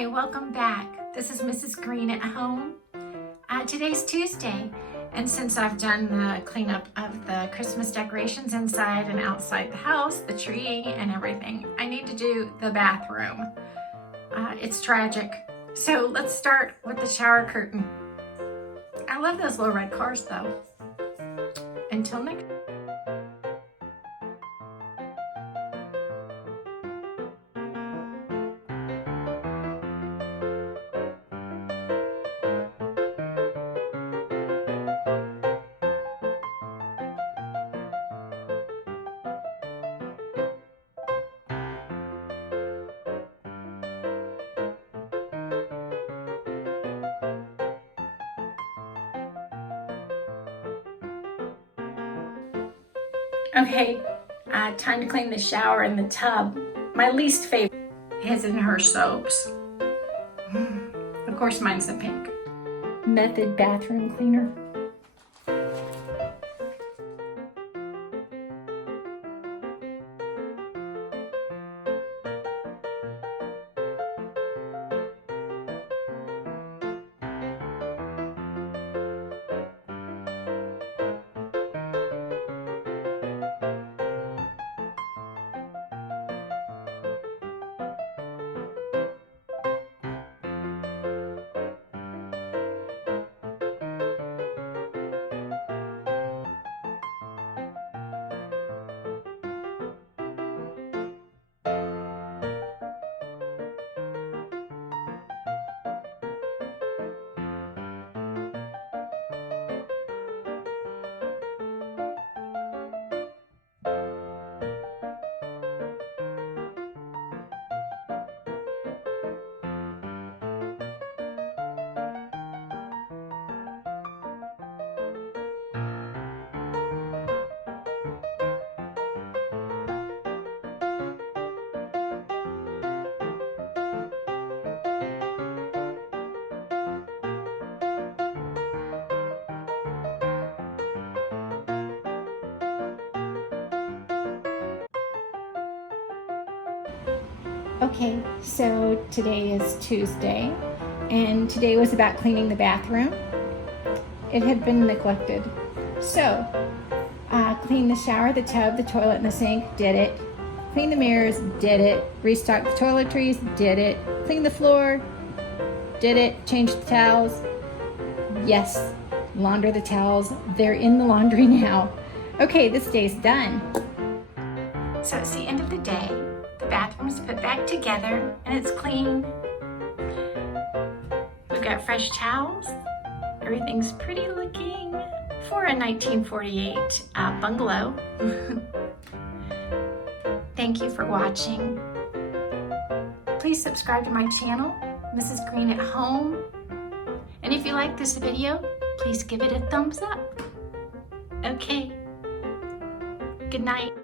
Hi, welcome back. This is Mrs. Greene at home. Today's Tuesday, and since I've done the cleanup of the Christmas decorations inside and outside the house, the tree and everything, I need to do the bathroom. It's tragic. So let's start with the shower curtain. I love those little red cars though. Until next. Okay, time to clean the shower and the tub. My least favorite is in her soaps. Of course, mine's the pink. Method bathroom cleaner. Okay, so today is Tuesday, and today was about cleaning the bathroom. It had been neglected. So, clean the shower, the tub, the toilet, and the sink, did it. Clean the mirrors, did it. Restock the toiletries, did it. Clean the floor, did it. Change the towels, yes. Launder the towels, they're in the laundry now. Okay, this day's done. So it's the end of the day. The bathroom's put back together and it's clean. We've got fresh towels. Everything's pretty looking for a 1948 bungalow. Thank you for watching. Please subscribe to my channel, Mrs. Greene at Home. And if you like this video, please give it a thumbs up. Okay. Good night.